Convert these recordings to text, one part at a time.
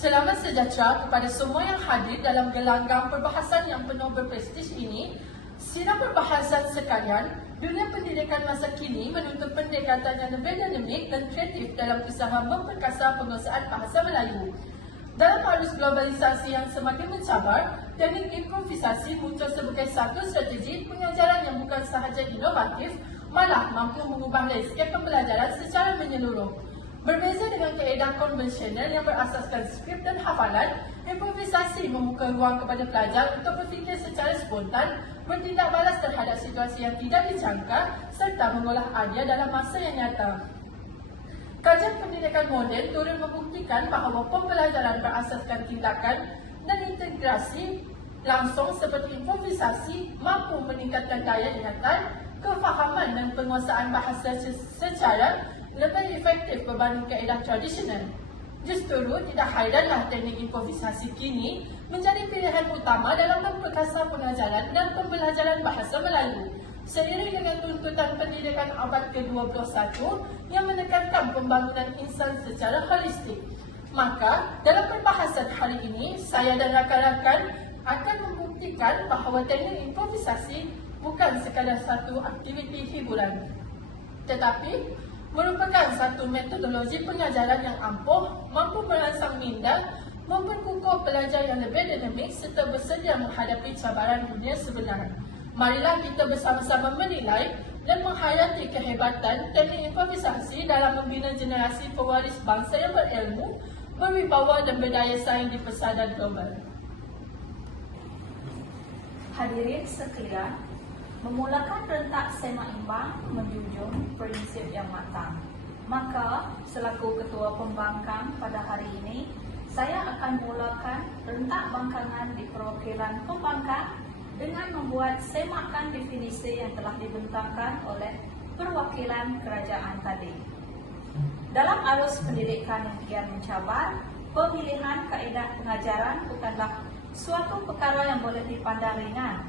Selamat sejahtera kepada semua yang hadir dalam gelanggang perbahasan yang penuh berprestij ini. Sidang perbahasan sekalian, dunia pendidikan masa kini menuntut pendekatan yang lebih dinamik dan kreatif dalam usaha memperkasa penguasaan bahasa Melayu. Dalam arus globalisasi yang semakin mencabar, teknik improvisasi muncul sebagai satu strategi pengajaran yang bukan sahaja inovatif, malah mampu mengubah landscape pembelajaran secara menyeluruh. Berbeza dengan kaedah konvensional yang berasaskan skrip dan hafalan, improvisasi membuka ruang kepada pelajar untuk berfikir secara spontan, bertindak balas terhadap situasi yang tidak dijangka serta mengolah idea dalam masa yang nyata. Kajian pendidikan moden turut membuktikan bahawa pembelajaran berasaskan tindakan dan integrasi langsung seperti improvisasi mampu meningkatkan daya ingatan, kefahaman dan penguasaan bahasa secara lebih efektif berbanding kaedah tradisional. Justru tidak hairanlah teknik improvisasi kini menjadi pilihan utama dalam memperkasa pengajaran dan pembelajaran bahasa Melayu. Seiring dengan tuntutan pendidikan abad ke-21 yang menekankan pembangunan insan secara holistik. Maka, dalam perbahasan hari ini, saya dan rakan-rakan akan membuktikan bahawa teknik improvisasi bukan sekadar satu aktiviti hiburan, tetapi merupakan satu metodologi pengajaran yang ampuh, mampu merangsang minda, memperkukuh pelajar yang lebih dinamik serta bersedia menghadapi cabaran dunia sebenar. Marilah kita bersama-sama menilai dan menghayati kehebatan teknik improvisasi dalam membina generasi pewaris bangsa yang berilmu, berwibawa dan berdaya saing di pesada global. Hadirin sekalian, memulakan rentak seimbang menjunjung prinsip yang matang. Maka, selaku Ketua Pembangkang pada hari ini, saya akan mulakan rentak bangkangan di perwakilan pembangkang dengan membuat semakan definisi yang telah dibentangkan oleh perwakilan kerajaan tadi. Dalam arus pendidikan yang kian mencabar, pemilihan kaedah pengajaran bukanlah suatu perkara yang boleh dipandang ringan.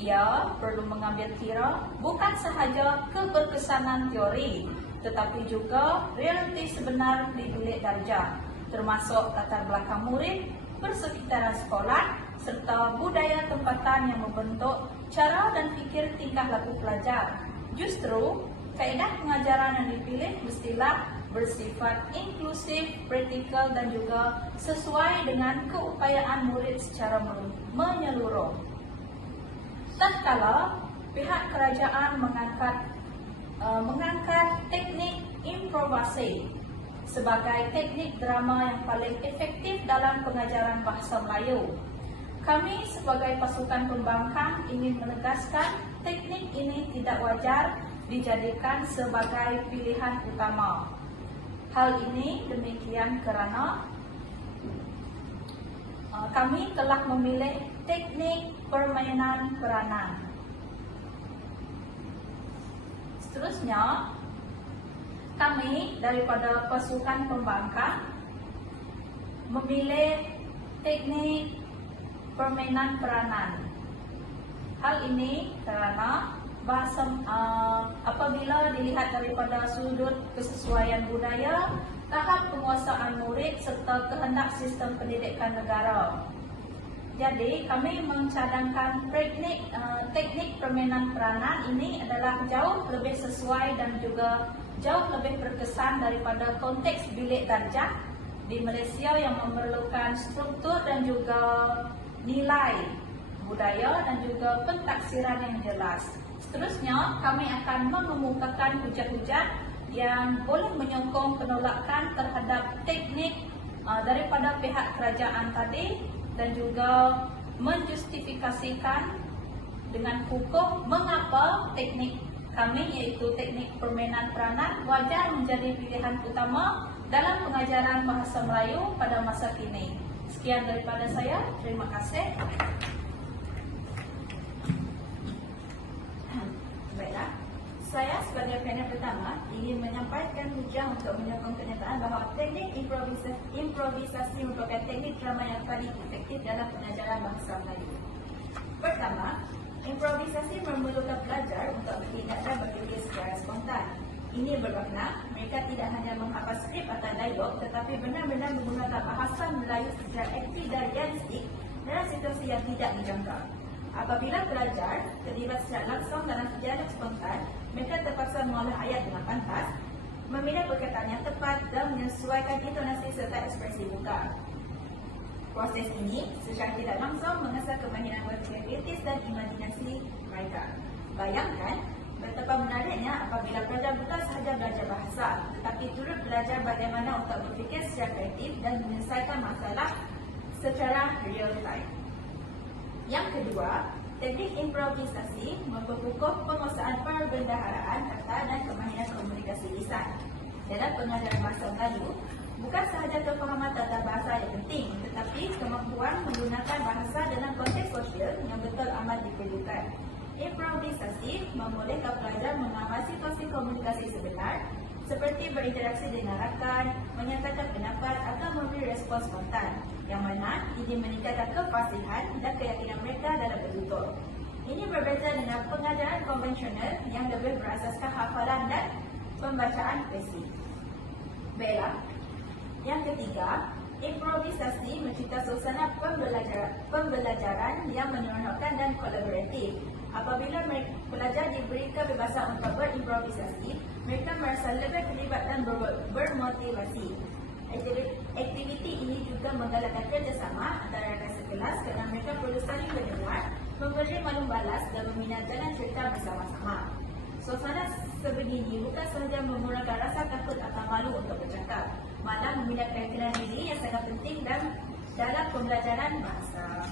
Ia perlu mengambil kira bukan sahaja keberkesanan teori, tetapi juga realiti sebenar di bilik darjah, termasuk latar belakang murid, persekitaran sekolah, serta budaya tempatan yang membentuk cara dan fikir tingkah laku pelajar. Justru, kaedah pengajaran yang dipilih mestilah bersifat inklusif, praktikal dan juga sesuai dengan keupayaan murid secara menyeluruh. Tatkala pihak kerajaan mengangkat teknik improvisasi sebagai teknik drama yang paling efektif dalam pengajaran bahasa Melayu, kami sebagai pasukan pembangkang ingin menegaskan teknik ini tidak wajar dijadikan sebagai pilihan utama. Hal ini demikian kerana kami telah memilih teknik permainan peranan. Seterusnya, kami daripada pasukan pembangkang memilih teknik permainan peranan. Hal ini kerana apabila dilihat daripada sudut kesesuaian budaya, tahap penguasaan murid serta kehendak sistem pendidikan negara. Jadi, kami mencadangkan teknik permainan peranan ini adalah jauh lebih sesuai dan juga jauh lebih berkesan daripada konteks bilik darjah di Malaysia yang memerlukan struktur dan juga nilai budaya dan juga pentaksiran yang jelas. Seterusnya, kami akan mengemukakan hujah-hujah yang boleh menyokong penolakan terhadap teknik daripada pihak kerajaan tadi dan juga menjustifikasikan dengan kukuh mengapa teknik kami iaitu teknik permainan peranan wajar menjadi pilihan utama dalam pengajaran bahasa Melayu pada masa kini. Sekian daripada saya. Terima kasih. Baiklah, saya sebagai panel pertama ingin menyampaikan hujah untuk menyokong kenyataan bahawa teknik improvisasi merupakan teknik drama yang paling efektif dalam pengajaran bahasa Melayu. Pertama, improvisasi memerlukan pelajar untuk bertindak dan berfikir secara spontan. Ini bermakna mereka tidak hanya menghafal skrip atau dialog tetapi benar-benar menggunakan bahasa Melayu secara aktif dan realistik dalam situasi yang tidak dijangka. Apabila pelajar terlibat secara langsung dalam dialog spontan, mereka terpaksa mengolah ayat dengan pantas, memilih perkataan yang tepat dan menyesuaikan intonasi serta ekspresi muka. Proses ini secara tidak langsung mengasah kemahiran berkreatif dan imajinasi mereka. Bayangkan betapa menariknya apabila pelajar bukan sahaja belajar bahasa, tetapi turut belajar bagaimana untuk berfikir secara kreatif dan menyelesaikan masalah secara real time. Yang kedua, teknik improvisasi memperkukuh penguasaan perbendaharaan kata dan kemahiran komunikasi lisan. Dalam pengajaran bahasa Melayu, bukan sahaja kefahaman tata bahasa yang penting, tetapi kemampuan menggunakan bahasa dalam konteks sosial yang betul amat diperlukan. Improvisasi membolehkan pelajar mengambil situasi komunikasi sebenar, seperti berinteraksi dengan rakan, menyatakan pendapat atau memberi respons spontan, yang mana ini meningkatkan kefasihan dan keyakinan mereka dalam bertutur. Ini berbeza dengan pengajaran konvensional yang lebih berasaskan hafalan dan pembacaan pasif. Baiklah, yang ketiga, improvisasi mencipta suasana pembelajaran yang menyeronokkan dan kolaboratif. Apabila pelajar diberi kebebasan untuk berimprovisasi, mereka merasa lebih terlibat dan bermotivasi. Aktiviti ini juga menggalakkan kerjasama antara rakan sekelas kerana mereka perlu saling mendengar, memberi maklum balas dan membina jalan cerita bersama-sama. Suasana sebegini bukan sahaja mengurangkan rasa takut atau malu untuk bercakap, malah membina keyakinan diri yang sangat penting dalam pembelajaran bahasa.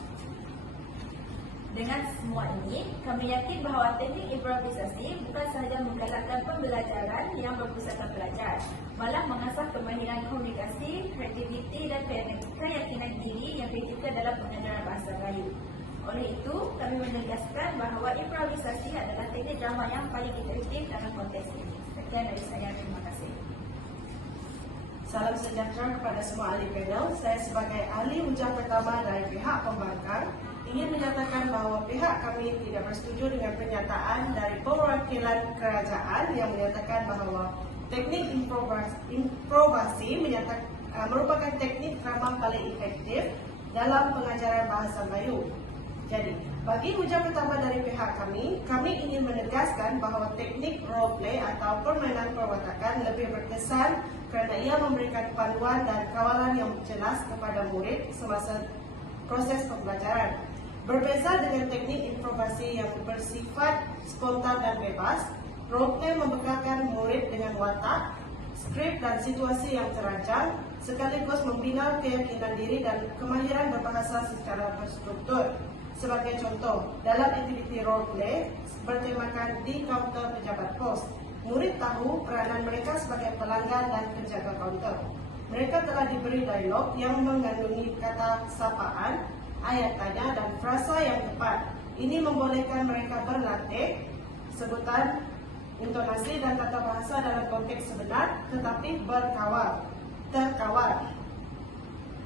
Dengan semua ini, kami yakin bahawa teknik improvisasi bukan sahaja menggalakkan pembelajaran yang berpusatkan pelajar, malah mengasah kemahiran komunikasi, kreativiti dan keyakinan diri yang kritikal dalam pengajaran bahasa Melayu. Oleh itu, kami menegaskan bahawa improvisasi adalah teknik drama yang paling efektif dalam konteks ini. Sekian dari saya, terima kasih. Salam sejahtera kepada semua ahli panel. Saya sebagai ahli hujah pertama dari pihak pembangkang ingin menyatakan bahawa pihak kami tidak bersetuju dengan pernyataan dari perwakilan kerajaan yang menyatakan bahawa teknik improvisasi merupakan teknik drama paling efektif dalam pengajaran bahasa Melayu. Jadi, bagi hujah pertama dari pihak kami ingin menegaskan bahawa teknik role play atau permainan perwatakan lebih berkesan kerana ia memberikan panduan dan kawalan yang jelas kepada murid semasa proses pembelajaran. Berbeza dengan teknik improvisasi yang bersifat spontan dan bebas, roleplay membekalkan murid dengan watak, skrip dan situasi yang terancang, sekaligus membina keyakinan diri dan kemahiran berbahasa secara terstruktur. Sebagai contoh, dalam aktiviti roleplay bertemakan di kaunter pejabat pos, murid tahu peranan mereka sebagai pelanggan dan penjaga kaunter. Mereka telah diberi dialog yang mengandungi kata sapaan, ayat tanya dan frasa yang tepat. Ini membolehkan mereka berlatih sebutan, intonasi dan tata bahasa dalam konteks sebenar tetapi terkawal.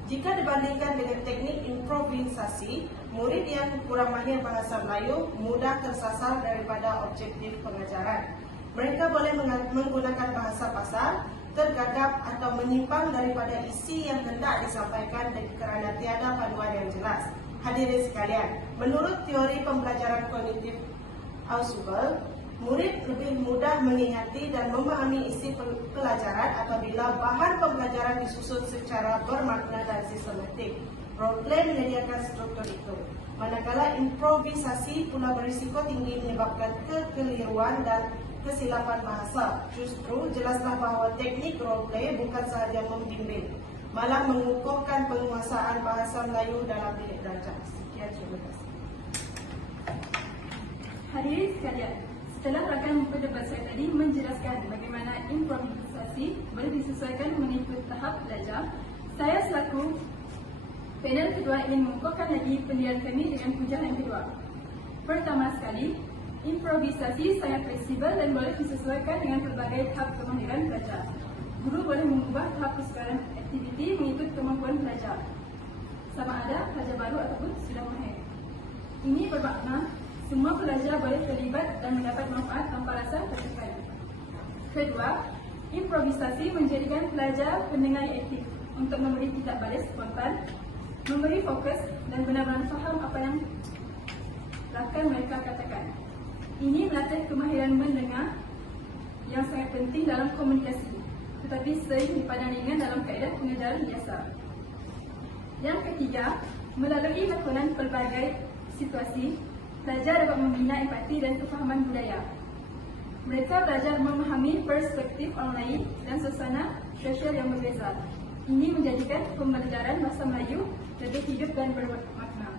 Jika dibandingkan dengan teknik improvisasi, murid yang kurang mahir bahasa Melayu mudah tersasar daripada objektif pengajaran. Mereka boleh menggunakan bahasa pasar, tergagap atau menyimpang daripada isi yang hendak disampaikan kerana tiada panduan yang jelas. Hadirin sekalian, menurut teori pembelajaran kognitif Ausubel, murid lebih mudah mengingati dan memahami isi pelajaran apabila bahan pembelajaran disusun secara bermakna dan sistematik. Roleplay menyediakan struktur itu. Manakala improvisasi pula berisiko tinggi menyebabkan kekeliruan dan kesilapan bahasa. Justru jelaslah bahawa teknik roleplay bukan sahaja membimbing, malah mengukuhkan penguasaan bahasa Melayu dalam bilik belajar. Sekian, terima kasih. Hadirin sekalian, setelah rakan pendebat saya tadi menjelaskan bagaimana improvisasi boleh disesuaikan mengikut tahap belajar, saya selaku panel kedua ingin mengukuhkan lagi pendirian kami dengan hujah yang kedua. Pertama sekali, improvisasi sangat fleksibel dan boleh disesuaikan dengan pelbagai tahap kemahiran pelajar. Guru boleh mengubah tahap kesukaran aktiviti mengikut kemampuan pelajar, sama ada pelajar baru ataupun sudah mahir. Ini bermakna semua pelajar boleh terlibat dan mendapat manfaat tanpa rasa terbebani. Kedua, improvisasi menjadikan pelajar pendengar yang aktif untuk memberi tindak balik spontan, memberi fokus dan benar-benar faham apa yang akan mereka katakan. Ini melatih kemahiran mendengar yang sangat penting dalam komunikasi, tetapi sering dipandang ringan dalam kaedah pengajaran biasa. Yang ketiga, melalui lakonan pelbagai situasi, pelajar dapat membina empati dan kefahaman budaya. Mereka belajar memahami perspektif orang lain dan suasana sosial yang berbeza. Ini menjadikan pembelajaran bahasa Melayu lebih hidup dan bermakna.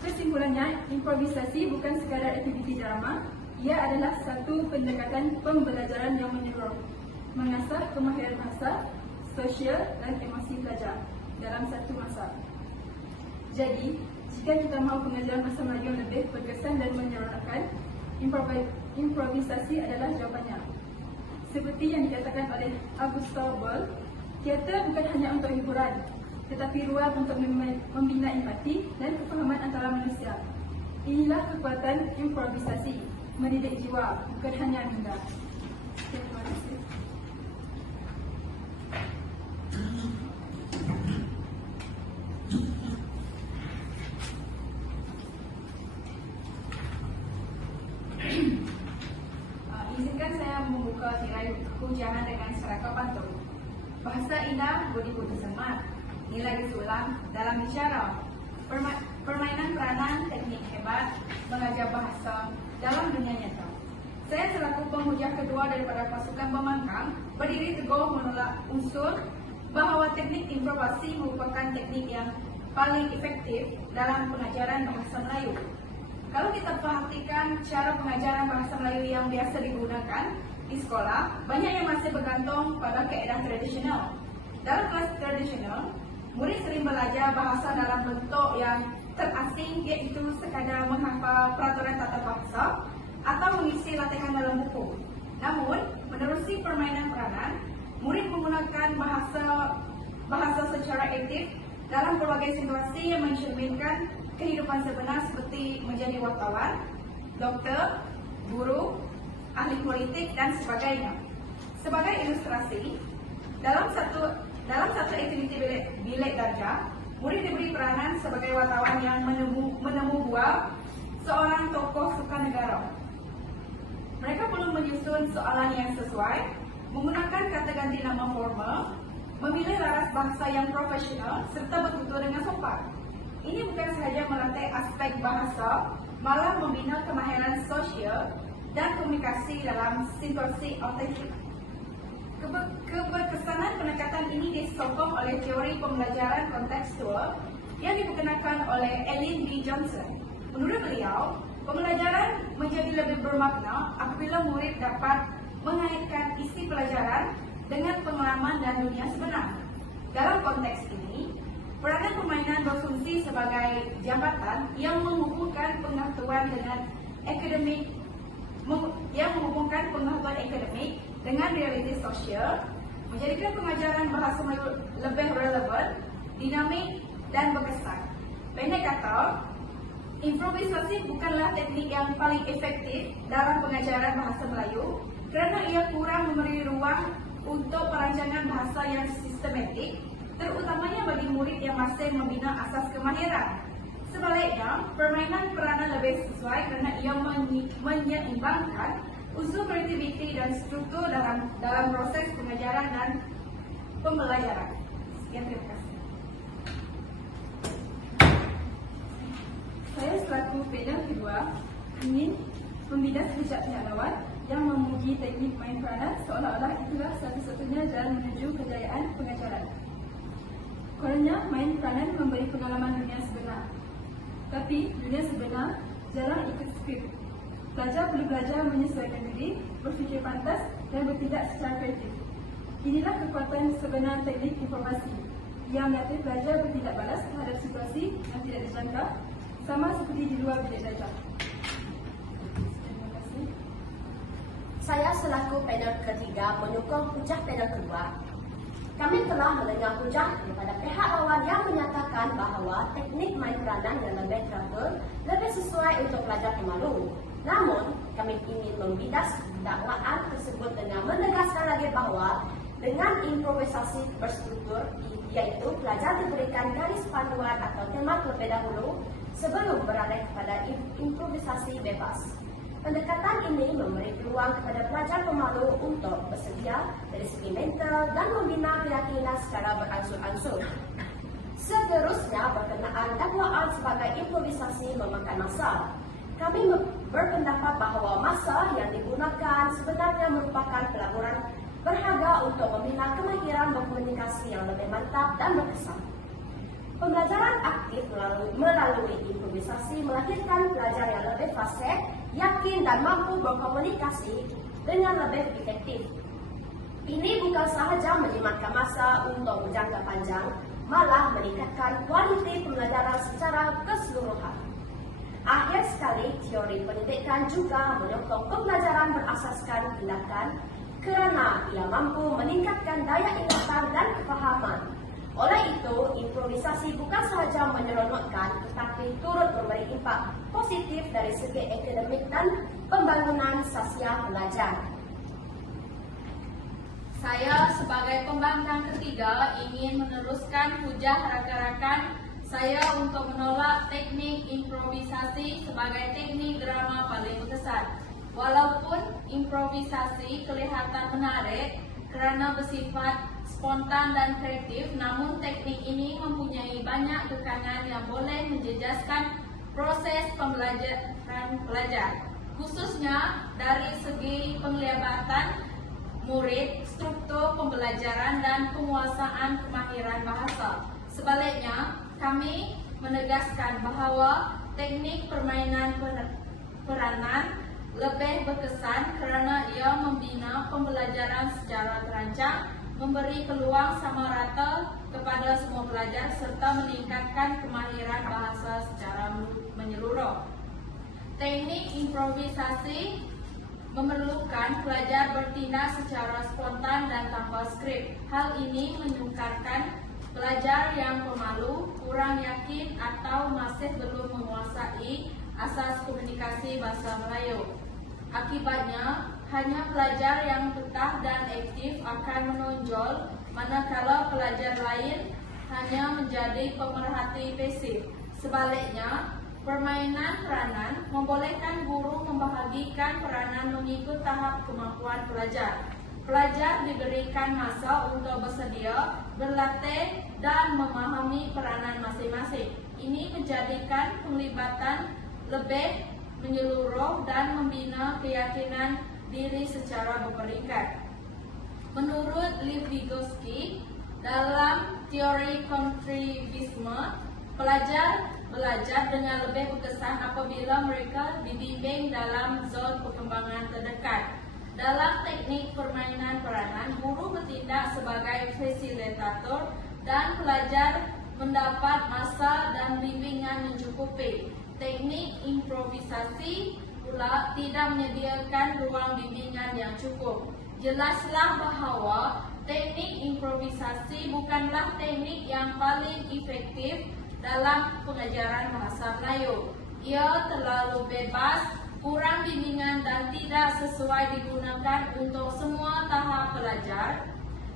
Kesimpulannya, improvisasi bukan sekadar aktiviti drama, ia adalah satu pendekatan pembelajaran yang menyeluruh, mengasah kemahiran bahasa, sosial dan emosi pelajar dalam satu masa. Jadi, jika kita mahu pengajaran bahasa Melayu yang lebih berkesan dan menyeronokkan, improvisasi adalah jawapannya. Seperti yang dikatakan oleh Augusto Boll, teater bukan hanya untuk hiburan, tetapi ruang untuk membina empati dan kefahaman antara manusia. Inilah kekuatan improvisasi, mendidik jiwa, bukan hanya minda. Terima kasih. Izinkan saya membuka tirai hujana dengan serangkap pantun. Bahasa indah, budi budi semat, nilai disulang dalam bicara. Permainan peranan, teknik hebat, mengajar bahasa dalam dunia nyata. Saya selaku penghujah kedua daripada pasukan pembangkang, berdiri teguh menolak unsur bahawa teknik improvisasi merupakan teknik yang paling efektif dalam pengajaran bahasa Melayu. Kalau kita perhatikan cara pengajaran bahasa Melayu yang biasa digunakan di sekolah, banyak yang masih bergantung pada kaedah tradisional. Dalam kelas tradisional, murid sering belajar bahasa dalam bentuk yang terasing, iaitu sekadar menghafal peraturan tata bahasa atau mengisi latihan dalam buku. Namun, menerusi permainan peranan, murid menggunakan bahasa secara aktif dalam pelbagai situasi yang mencerminkan kehidupan sebenar seperti menjadi wartawan, doktor, guru, ahli politik dan sebagainya. Sebagai ilustrasi, dalam satu aktiviti bilik darjah, murid diberi peranan sebagai wartawan yang menemu buah seorang tokoh sukanegara. Mereka perlu menyusun soalan yang sesuai, menggunakan kata ganti nama formal, memilih laras bahasa yang profesional serta bertutur dengan sopan. Ini bukan sahaja melatih aspek bahasa, malah membina kemahiran sosial dan komunikasi dalam situasi autentik. Keberkesanan pendekatan ini disokong oleh teori pembelajaran kontekstual yang diperkenalkan oleh Ellen B. Johnson. Menurut beliau, pembelajaran menjadi lebih bermakna apabila murid dapat mengaitkan isi pelajaran dengan pengalaman dan dunia sebenar. Dalam konteks ini, peranan permainan berfungsi sebagai jambatan yang menghubungkan pengetahuan dengan akademik dengan realiti sosial, menjadikan pengajaran bahasa Melayu lebih relevan, dinamik dan berkesan. Pendek kata, improvisasi bukanlah teknik yang paling efektif dalam pengajaran bahasa Melayu kerana ia kurang memberi ruang untuk perancangan bahasa yang sistematik, terutamanya bagi murid yang masih membina asas kemahiran. Sebaliknya, permainan peranan lebih sesuai kerana ia menyeimbangkan unsur kreativiti dan struktur dalam proses pengajaran dan pembelajaran. Sekian, terima kasih. Saya selaku panel kedua ingin membina sekejap pihak lawan yang memuji teknik main peranan seolah-olah itulah satu-satunya jalan menuju kejayaan pengajaran. Kononnya main peranan memberi pengalaman dunia sebenar. Tapi dunia sebenar jarang ikut skrip. Pelajar perlu belajar menyesuaikan diri, berfikir pantas dan bertindak secara kreatif. Inilah kekuatan sebenar teknik informasi yang melatih pelajar bertindak balas terhadap situasi yang tidak dijangka, sama seperti di luar bilik darjah. Terima kasih. Saya selaku panel ketiga menyokong hujah panel kedua. Kami telah mendengar hujah daripada pihak lawan yang menyatakan bahawa teknik main peranan yang lebih teratur lebih sesuai untuk pelajar pemalu. Namun, kami ingin membidas dakwaan tersebut dengan menegaskan lagi bahawa dengan improvisasi berstruktur, iaitu pelajar diberikan garis panduan atau tema terlebih dahulu sebelum beralih kepada improvisasi bebas. Pendekatan ini memberi peluang kepada pelajar pemalu untuk bersedia dari segi mental dan membina keyakinan secara beransur-ansur. Seterusnya, berkenaan dakwaan sebagai improvisasi memakan masa. Kami berpendapat bahawa masa yang digunakan sebenarnya merupakan pelaburan berharga untuk membina kemahiran berkomunikasi yang lebih mantap dan berkesan. Pembelajaran aktif melalui improvisasi melahirkan pelajar yang lebih fasih, yakin dan mampu berkomunikasi dengan lebih efektif. Ini bukan sahaja menjimatkan masa untuk berjangka panjang, malah meningkatkan kualiti pembelajaran secara keseluruhan. Akhir sekali, teori pendidikan juga menyokong pembelajaran berasaskan tindakan kerana ia mampu meningkatkan daya ingatan dan kefahaman. Oleh itu, improvisasi bukan sahaja menyeronokkan tetapi turut memberi impak positif dari segi akademik dan pembangunan sosial pelajar. Saya sebagai pembangkang ketiga ingin meneruskan hujah rakan-rakan saya untuk menolak teknik improvisasi sebagai teknik drama paling berkesan. Walaupun improvisasi kelihatan menarik kerana bersifat spontan dan kreatif, namun teknik ini mempunyai banyak kekangan yang boleh menjejaskan proses pembelajaran pelajar, khususnya dari segi penglibatan murid, struktur pembelajaran dan penguasaan kemahiran bahasa. Sebaliknya, kami menegaskan bahawa teknik permainan peranan lebih berkesan kerana ia membina pembelajaran secara terancang, memberi peluang sama rata kepada semua pelajar serta meningkatkan kemahiran bahasa secara menyeluruh. Teknik improvisasi memerlukan pelajar bertindak secara spontan dan tanpa skrip. Hal ini menyukarkan pelajar yang pemalu, kurang yakin atau masih belum menguasai asas komunikasi bahasa Melayu. Akibatnya, hanya pelajar yang betah dan aktif akan menonjol, manakala pelajar lain hanya menjadi pemerhati pasif. Sebaliknya, permainan peranan membolehkan guru membahagikan peranan mengikut tahap kemampuan pelajar. Pelajar diberikan masa untuk bersedia, berlatih dan memahami peranan masing-masing. Ini menjadikan penglibatan lebih menyeluruh dan membina keyakinan diri secara berperingkat. Menurut Lev Vygotsky, dalam teori konstruktivisme, pelajar belajar dengan lebih berkesan apabila mereka dibimbing dalam zon perkembangan terdekat. Dalam teknik permainan peranan, guru bertindak sebagai fasilitator dan pelajar mendapat masa dan bimbingan mencukupi. Teknik improvisasi pula tidak menyediakan ruang bimbingan yang cukup. Jelaslah bahawa teknik improvisasi bukanlah teknik yang paling efektif dalam pengajaran bahasa Melayu. Ia terlalu bebas, kurang bimbingan dan tidak sesuai digunakan untuk semua tahap pelajar.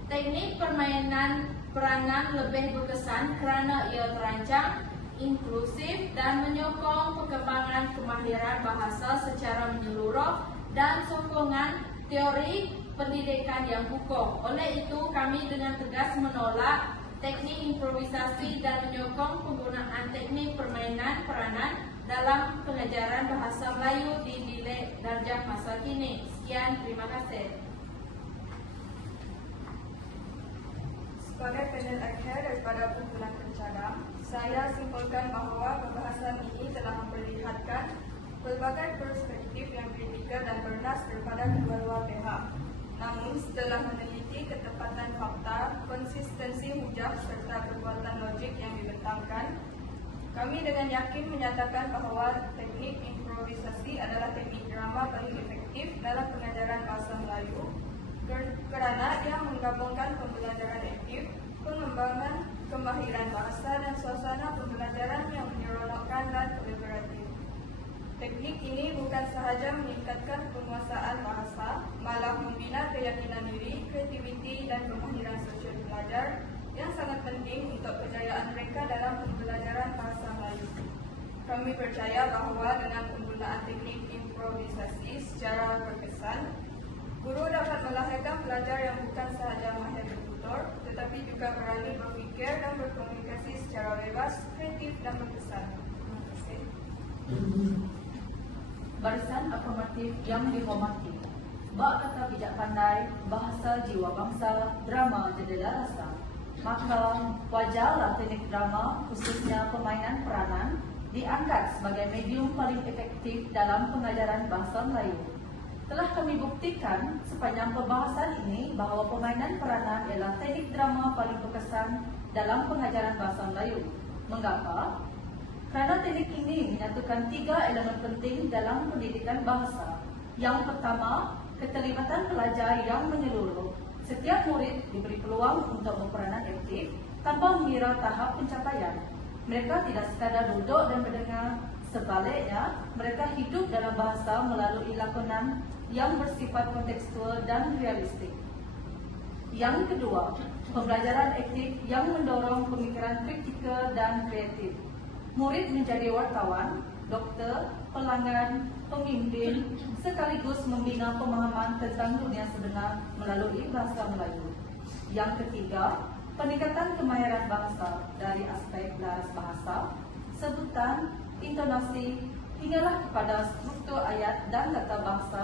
Teknik permainan peranan lebih berkesan kerana ia terancang, inklusif dan menyokong perkembangan kemahiran bahasa secara menyeluruh dan sokongan teori pendidikan yang hukum. Oleh itu, kami dengan tegas menolak teknik improvisasi dan menyokong penggunaan teknik permainan peranan dalam pengajaran bahasa Melayu di dialek darjah masa kini. Sekian, terima kasih. Sebagai panel akhir daripada kumpulan pencadang, saya simpulkan bahawa pembahasan ini telah memperlihatkan pelbagai perspektif yang kritikal dan bernas daripada kedua-dua pihak. Namun, setelah meneliti ketepatan fakta, konsistensi hujah serta kekuatan logik yang dibentangkan, kami dengan yakin menyatakan bahawa teknik improvisasi adalah teknik drama paling efektif dalam pengajaran bahasa Melayu kerana ia menggabungkan pembelajaran aktif, pengembangan kemahiran bahasa dan suasana pembelajaran yang menyeronokkan dan kolaboratif. Teknik ini bukan sahaja meningkatkan penguasaan bahasa, malah membina keyakinan diri, kreativiti dan kemahiran sosial pelajar yang sangat penting untuk kejayaan mereka dalam pembelajaran bahasa Melayu. Kami percaya bahawa dengan penggunaan teknik improvisasi secara berkesan, guru dapat melahirkan pelajar yang bukan sahaja mahir bertutur, tetapi juga berani berfikir dan berkomunikasi secara bebas, kreatif dan berkesan. Terima kasih. Barisan afirmatif yang dihormati. Bak kata bijak pandai, bahasa jiwa bangsa, drama jendela rasa. Maka wajarlah teknik drama, khususnya permainan peranan, diangkat sebagai medium paling efektif dalam pengajaran bahasa Melayu. Telah kami buktikan sepanjang perbahasan ini bahawa permainan peranan ialah teknik drama paling berkesan dalam pengajaran bahasa Melayu. Mengapa? Kerana teknik ini menyatukan 3 elemen penting dalam pendidikan bahasa. Yang pertama, keterlibatan pelajar yang menyeluruh. Setiap murid diberi peluang untuk berperanan aktif tanpa mengira tahap pencapaian. Mereka tidak sekadar duduk dan mendengar, sebaliknya mereka hidup dalam bahasa melalui lakonan yang bersifat kontekstual dan realistik. Yang kedua, pembelajaran aktif yang mendorong pemikiran kritikal dan kreatif. Murid menjadi wartawan, doktor, pelanggan, pemimpin, sekaligus membina pemahaman tentang dunia sebenar melalui bahasa Melayu. Yang ketiga, peningkatan kemahiran bahasa dari aspek laras bahasa, sebutan, intonasi, hinggalah kepada struktur ayat dan kata bahasa,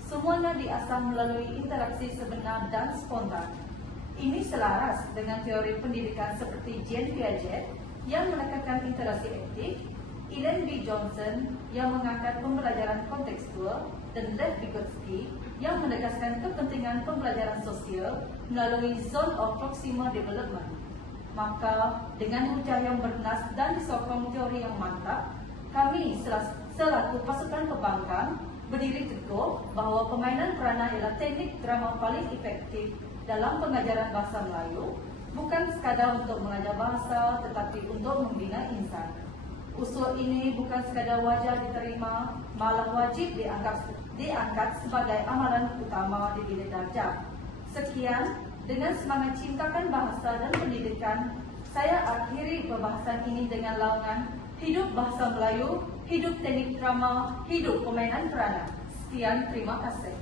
semuanya diasah melalui interaksi sebenar dan spontan. Ini selaras dengan teori pendidikan seperti Jean Piaget yang menekankan interaksi aktif, Ellen B. Johnson yang mengangkat pembelajaran kontekstual, dan Lev Vygotsky yang menegaskan kepentingan pembelajaran sosial melalui Zone of Proximal Development. Maka, dengan hujah yang bernas dan disokong teori yang mantap, kami selaku pasukan pembangkang berdiri teguh bahawa permainan peranan ialah teknik drama paling efektif dalam pengajaran bahasa Melayu, bukan sekadar untuk mengajar bahasa tetapi untuk membina insan. Usul ini bukan sekadar wajar diterima, malah wajib diangkat sebagai amalan utama di bilik darjah. Sekian, dengan semangat cintakan bahasa dan pendidikan, saya akhiri perbahasan ini dengan laungan hidup bahasa Melayu, hidup teknik drama, hidup permainan peranan. Sekian, terima kasih.